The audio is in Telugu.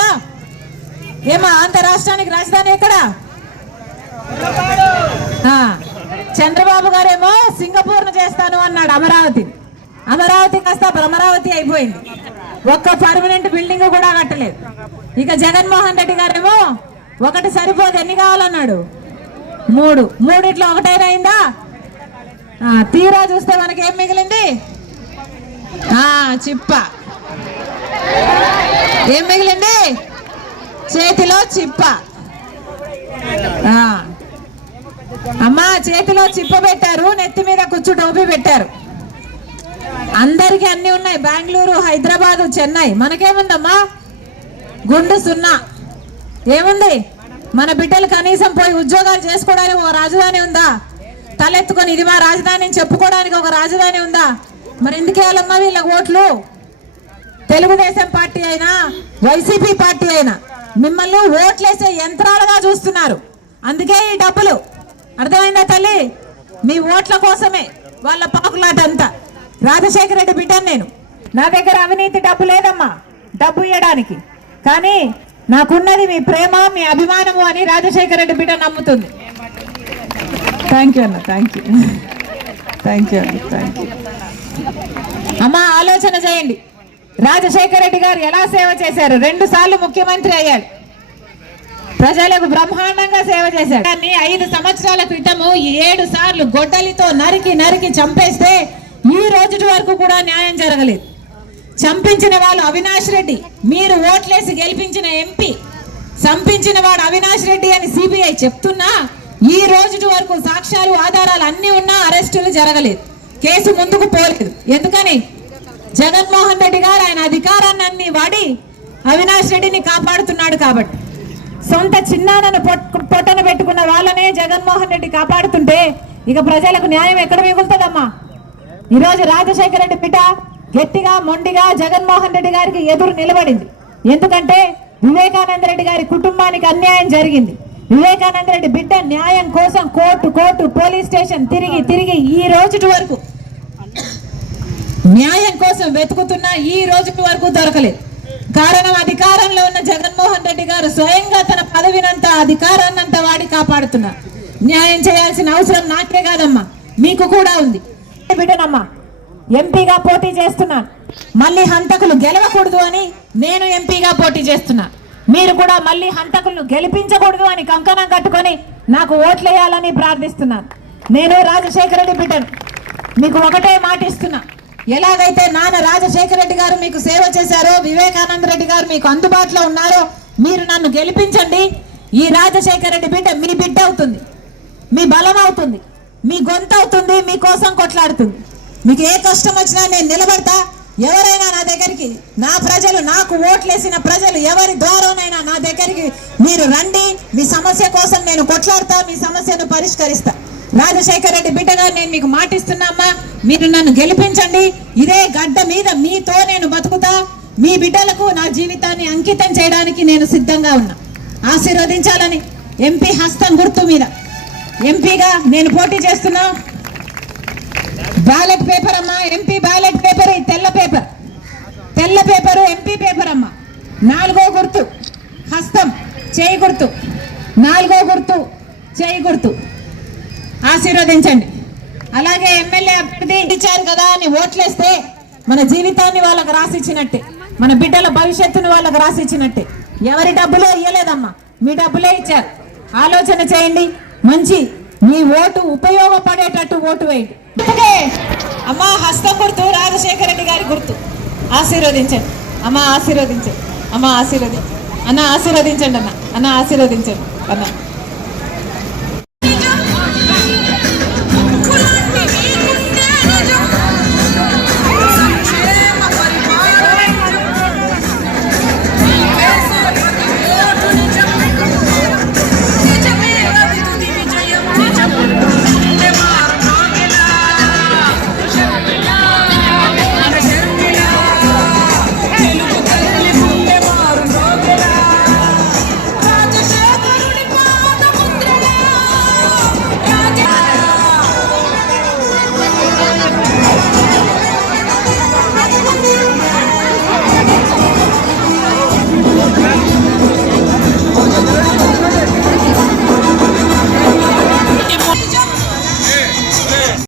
ఉందా ఏమా ఆంధ్ర రాష్ట్రానికి రాజధాని ఎక్కడ? ఆ, చంద్రబాబు గారేమో సింగపూర్ చేస్తాను అన్నాడు అమరావతి. అమరావతి కాస్త అమరావతి అయిపోయింది. ఒక్క పర్మనెంట్ బిల్డింగ్ కూడా కట్టలేదు. ఇక జగన్మోహన్ రెడ్డి గారేమో ఒకటి సరిపోదు ఎన్ని కావాలన్నాడు? మూడు. మూడిట్లో ఒకటైనా అయిందా? ఆ, తీరా చూస్తే మనకి ఏం మిగిలింది? ఆ చిప్ప. ఏం మిగిలింది? చేతిలో చిప్ప. అమ్మా చేతిలో చిప్ప పెట్టారు నెత్తి మీద కూర్చు టోపీ పెట్టారు. అందరికి అన్ని ఉన్నాయి. బెంగళూరు హైదరాబాదు చెన్నై. మనకేముందమ్మా? గుండు సున్నా. ఏముంది? మన బిడ్డలు కనీసం పోయి ఉద్యోగాలు చేసుకోవడానికి ఒక రాజధాని ఉందా? తలెత్తుకొని ఇది మా రాజధాని అని చెప్పుకోవడానికి ఒక రాజధాని ఉందా? మరి ఎందుకు వేయాలమ్మా వీళ్ళ ఓట్లు? తెలుగుదేశం పార్టీ అయినా వైసీపీ పార్టీ అయినా మిమ్మల్ని ఓట్లేసే యంత్రాలుగా చూస్తున్నారు. అందుకే ఈ డబ్బులు. అర్థమైందా తల్లి? మీ ఓట్ల కోసమే వాళ్ళ పాకులాట అంతా రాజశేఖర రెడ్డి బిడ్డను నేను. నా దగ్గర అవినీతి డబ్బు లేదమ్మా. డబ్బు ఇవ్వడానికి కానీ నాకున్నది మీ ప్రేమ మీ అభిమానము అని రాజశేఖర రెడ్డి బిడ్డ నమ్ముతుంది. థ్యాంక్ యూ అన్న థ్యాంక్ యూ థ్యాంక్ యూ అన్న థ్యాంక్ యూ అమ్మా ఆలోచన చేయండి. రాజశేఖర రెడ్డి గారు ఎలా సేవ చేశారు? రెండు సార్లు ముఖ్యమంత్రి అయ్యారు. ప్రజలకు బ్రహ్మాండంగా సేవ చేశారు. కానీ ఐదు సంవత్సరాల క్రితము ఏడు సార్లు గొడ్డలితో నరికి నరికి చంపేస్తే ఈ రోజు వరకు కూడా న్యాయం జరగలేదు. చంపించిన వాళ్ళు అవినాష్ రెడ్డి మీరు ఓట్లేసి గెలిపించిన ఎంపీ చంపించిన వాడు అవినాష్ రెడ్డి అని సిబిఐ చెప్తున్నా ఈ రోజు వరకు సాక్ష్యాలు ఆధారాలు అన్ని ఉన్నా అరెస్టులు జరగలేదు. కేసు ముందుకు పోలేదు. ఎందుకని? జగన్మోహన్ రెడ్డి గారు ఆయన అధికారాన్ని అన్ని వాడి అవినాష్ రెడ్డిని కాపాడుతున్నాడు కాబట్టి. సొంత చిన్నానను పొట్- పొట్టన పెట్టుకున్న వాళ్ళనే జగన్మోహన్ రెడ్డి కాపాడుతుంటే ఇక ప్రజలకు న్యాయం ఎక్కడ మిగులుతుందమ్మా? ఈరోజు రాజశేఖర రెడ్డి పిట గట్టిగా మొండిగా జగన్మోహన్ రెడ్డి గారికి ఎదురు నిలబడింది. ఎందుకంటే వివేకానంద రెడ్డి గారి కుటుంబానికి అన్యాయం జరిగింది. వివేకానంద రెడ్డి బిడ్డ న్యాయం కోసం కోర్టు కోర్టు పోలీస్ స్టేషన్ తిరిగి తిరిగి ఈ రోజు వరకు న్యాయం కోసం వెతుకుతున్నా ఈ రోజు వరకు దొరకలేదు. కారణం అధికారంలో ఉన్న జగన్మోహన్ రెడ్డి గారు స్వయంగా తన పదవినంత అధికారాన్నంత వాడి కాపాడుతున్నారు. న్యాయం చేయాల్సిన అవసరం నాకే కాదమ్మా మీకు కూడా ఉంది. బిడ్డనమ్మా ఎంపీగా పోటీ చేస్తున్నాను మళ్ళీ హంతకులు గెలవకూడదు అని నేను ఎంపీగా పోటీ చేస్తున్నా. మీరు కూడా మళ్ళీ హంతకులను గెలిపించకూడదు అని కంకణం కట్టుకొని నాకు ఓట్లేయాలని ప్రార్థిస్తున్నాను నేను రాజశేఖర రెడ్డి బిడ్డను. మీకు ఒకటే మాట ఇస్తున్నా. ఎలాగైతే నాన్న రాజశేఖర రెడ్డి గారు మీకు సేవ చేశారో వివేకానంద రెడ్డి గారు మీకు అందుబాటులో ఉన్నారో మీరు నన్ను గెలిపించండి. ఈ రాజశేఖర రెడ్డి బిడ్డ మీ బిడ్డ అవుతుంది. మీ బలం అవుతుంది. మీ గొంతు అవుతుంది. మీకోసం కొట్లాడుతుంది. మీకు ఏ కష్టం వచ్చినా నేను నిలబడతా. ఎవరైనా నా దగ్గరికి నా ప్రజలు నాకు ఓట్లేసిన ప్రజలు ఎవరి ద్వారానైనా నా దగ్గరికి మీరు రండి. మీ సమస్య కోసం నేను కొట్లాడతా. మీ సమస్యను పరిష్కరిస్తా. రాజశేఖర రెడ్డి బిడ్డగా నేను మీకు మాటిస్తున్నా. మీరు నన్ను గెలిపించండి. ఇదే గడ్డ మీద మీతో నేను బతుకుతా. మీ బిడ్డలకు నా జీవితాన్ని అంకితం చేయడానికి నేను సిద్ధంగా ఉన్నా. ఆశీర్వదించాలని ఎంపీ హస్తం గుర్తు మీద. ఎంపీగా నేను పోటీ చేస్తున్నా. బ్యాలెట్ పేపర్ అమ్మా ఎంపీ బ్యాలెట్ పేపర్ ఈ తెల్ల పేపర్. తెల్ల పేపరు ఎంపీ పేపర్ అమ్మా. నాలుగో గుర్తు హస్తం చేయి గుర్తు. నాలుగో గుర్తు చేయి గుర్తు. ఆశీర్వదించండి. అలాగే ఎమ్మెల్యే అభ్యర్థి ఇచ్చారు కదా అని ఓట్లేస్తే మన జీవితాన్ని వాళ్ళకి రాసిచ్చినట్టే. మన బిడ్డల భవిష్యత్తును వాళ్ళకి రాసిచ్చినట్టే. ఎవరి డబ్బులో ఇయ్యలేదమ్మా. మీ డబ్బులే ఇచ్చారు. ఆలోచన చేయండి. మంచి మీ ఓటు ఉపయోగపడేటట్టు ఓటు వేయండి. అమ్మా హస్తం గుర్తు రాజశేఖర రెడ్డి గారి గుర్తు. ఆశీర్వదించండి. అమ్మ ఆశీర్వదించండి. అమ్మ ఆశీర్వదించండి. అన్న ఆశీర్వదించండి అన్న. అన్న ఆశీర్వదించండి. అన్న.